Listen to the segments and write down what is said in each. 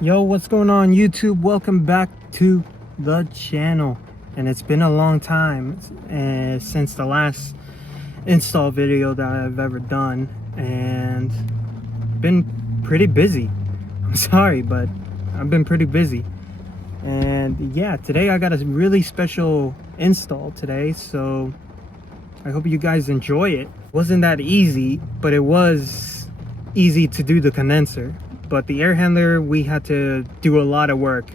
Yo, what's going on YouTube? Welcome back to the channel. And it's been a long time since the last install video that I've ever done, and been pretty busy. I'm sorry, but I've been pretty busy. And yeah, today I got a really special install today, so I hope you guys enjoy it. Wasn't that easy, but it was easy to do the condenser. But the air handler, we had to do a lot of work,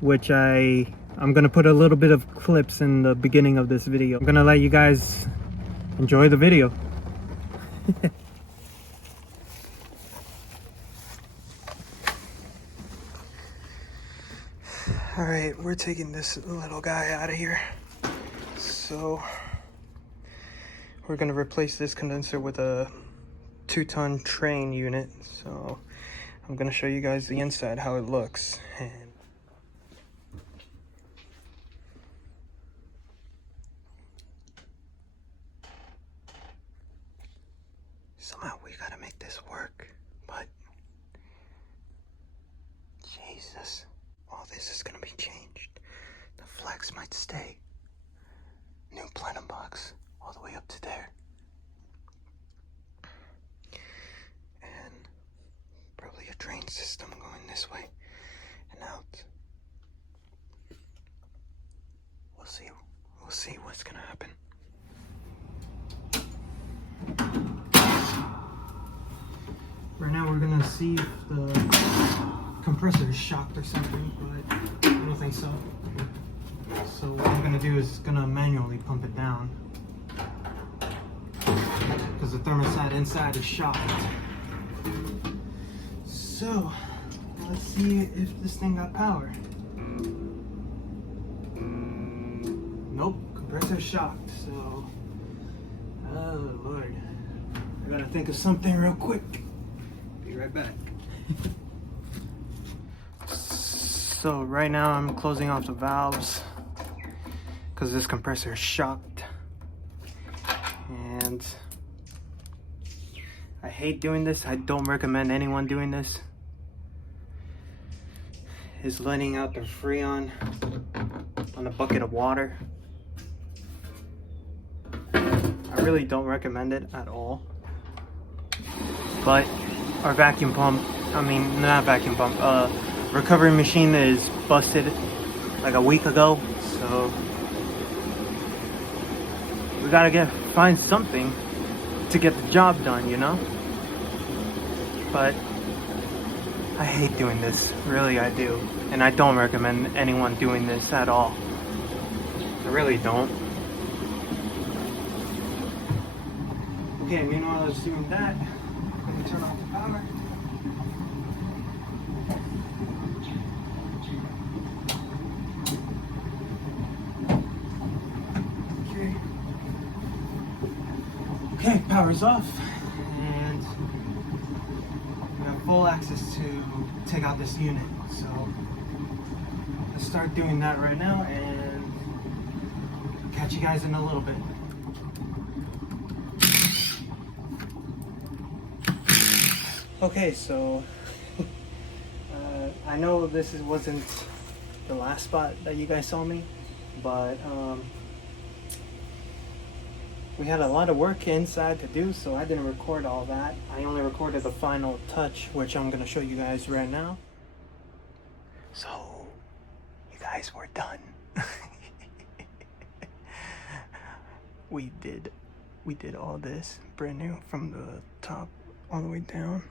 which I'm gonna put a little bit of clips in the beginning of this video. I'm gonna let you guys enjoy the video. All right, we're taking this little guy out of here. So we're gonna replace this condenser with a 2-ton train unit. So I'm gonna show you guys the inside, how it looks. And somehow we gotta make this work, but Jesus, all this is gonna be changed. The flex might stay. New plenum box all the way up to there. And probably a drain system going this way and out. We'll see what's gonna happen. Right now we're gonna see if the compressor is shocked or something, but I don't think so. So what I'm gonna do is gonna manually pump it down, because the thermostat inside is shocked. So let's see if this thing got power. Nope, compressor shocked. So, oh Lord, I gotta think of something real quick. Be right back. So right now I'm closing off the valves because this compressor is shocked, and I hate doing this. I don't recommend anyone doing this. Is letting out the Freon on a bucket of water. I really don't recommend it at all. But our vacuum pump, not vacuum pump, recovery machine is busted like a week ago, so we gotta find something to get the job done, you know? But I hate doing this, really I do. And I don't recommend anyone doing this at all. I really don't. Okay, meanwhile I was doing that, I'm gonna turn off the power. Okay, power's off, and we have full access to take out this unit. So let's start doing that right now, and catch you guys in a little bit. Okay, so I know this wasn't the last spot that you guys saw me, but we had a lot of work inside to do, so I didn't record all that. I only recorded the final touch, which I'm gonna show you guys right now. So, you guys, we're done. We did all this brand new from the top all the way down.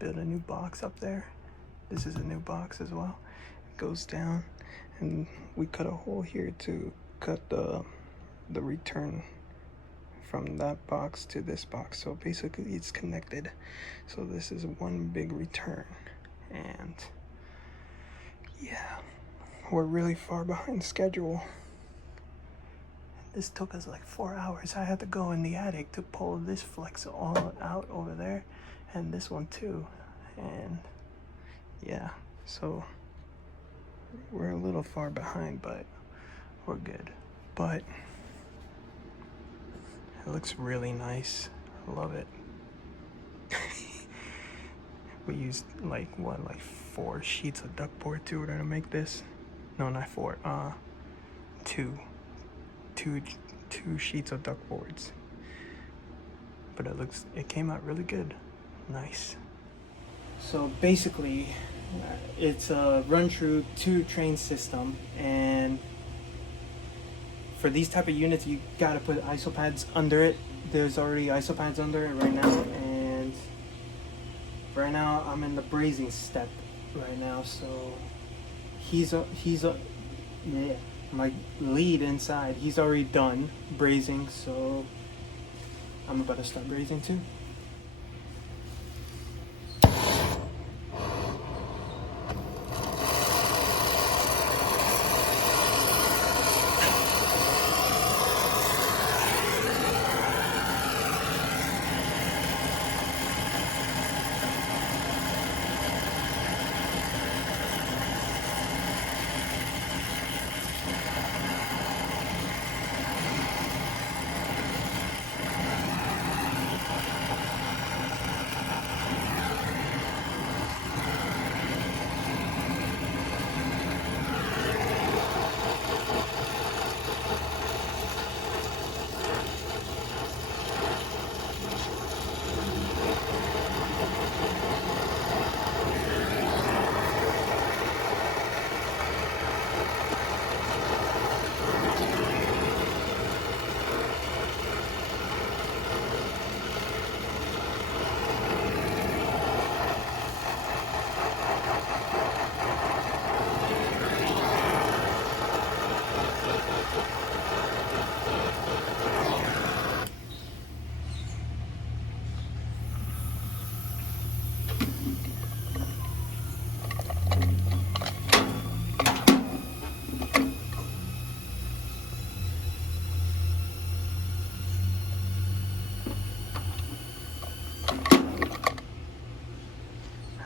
Built a new box up there. This is a new box as well. It goes down, and we cut a hole here to cut the return from that box to this box. So basically it's connected. So this is one big return, and yeah, we're really far behind schedule. This took us like 4 hours. I had to go in the attic to pull this flex all out over there, and this one too. And yeah, so we're a little far behind, but we're good. But it looks really nice. I love it. We used like 4 sheets of duckboard to order to make this. No, not 4. Two sheets of duckboards. But it came out really good. Nice. So basically, it's a RunTru 2 train system, and for these type of units, you gotta put ISO pads under it. There's already ISO pads under it right now, and right now I'm in the brazing step right now. So yeah, my lead inside, he's already done brazing, so I'm about to start brazing too.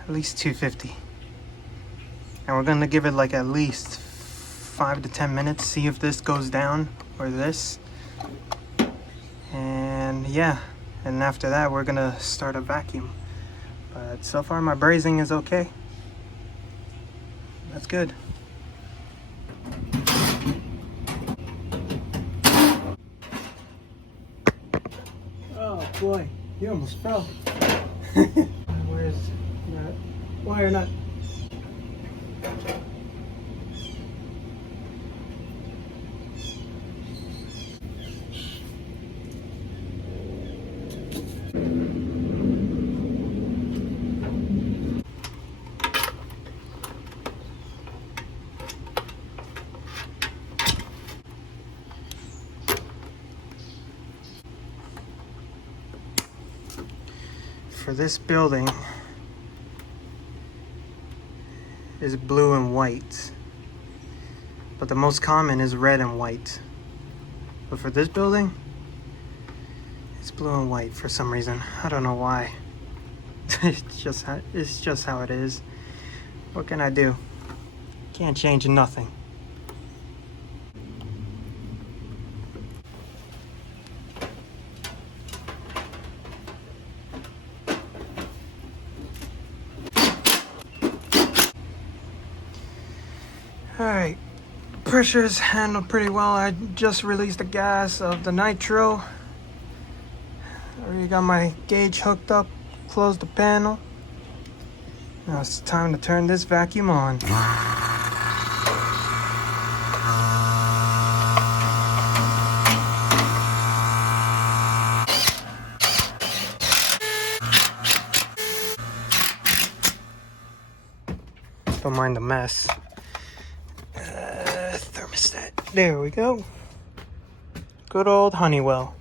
At least 250, and we're gonna give it like at least 5 to 10 minutes, see if this goes down or this, and yeah, and after that we're gonna start a vacuum. But so far my brazing is okay. That's good. Oh boy, you almost fell. Where's that wire nut? For this building is blue and white, but the most common is red and white. But for this building, it's blue and white for some reason. I don't know why. It's just how it is. What can I do? Can't change nothing. Alright, pressure's handled pretty well. I just released the gas of the nitro. I already got my gauge hooked up, closed the panel. Now it's time to turn this vacuum on. Don't mind the mess. Thermostat. There we go. Good old Honeywell.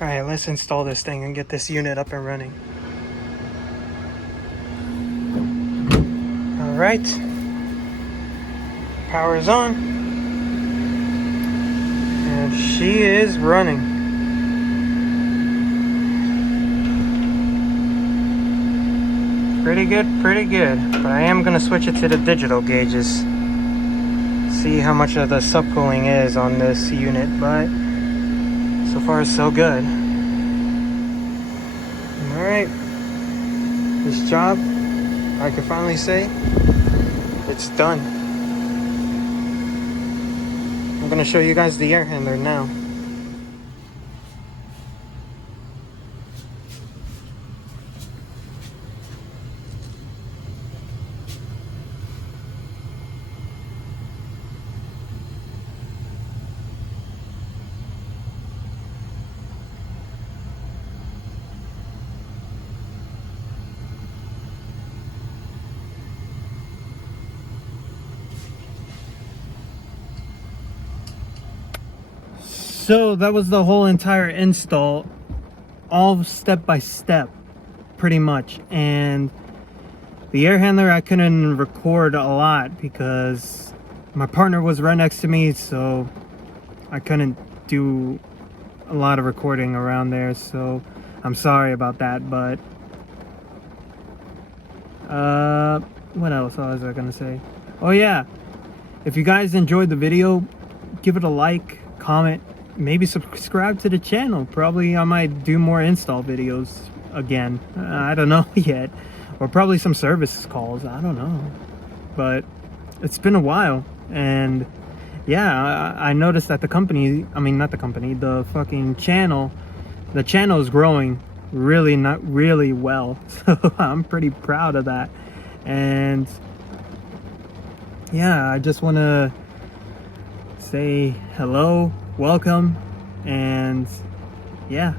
Alright, let's install this thing and get this unit up and running. Alright. Power is on. And she is running. Pretty good. But I am going to switch it to the digital gauges. See how much of the subcooling is on this unit, but so far so good. Alright, this job, I can finally say it's done. I'm gonna show you guys the air handler now. So that was the whole entire install, all step by step, pretty much. And the air handler, I couldn't record a lot because my partner was right next to me, so I couldn't do a lot of recording around there. So I'm sorry about that. But what else was I gonna say? Oh yeah, if you guys enjoyed the video, give it a like, comment, maybe subscribe to the channel. Probably I might do more install videos again. I don't know yet. Or probably some service calls. I don't know. But it's been a while. And yeah, I noticed that the company, I mean, not the company, the fucking channel, the channel is growing not really well. So I'm pretty proud of that. And yeah, I just want to say hello, welcome, and yeah,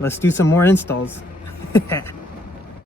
let's do some more installs.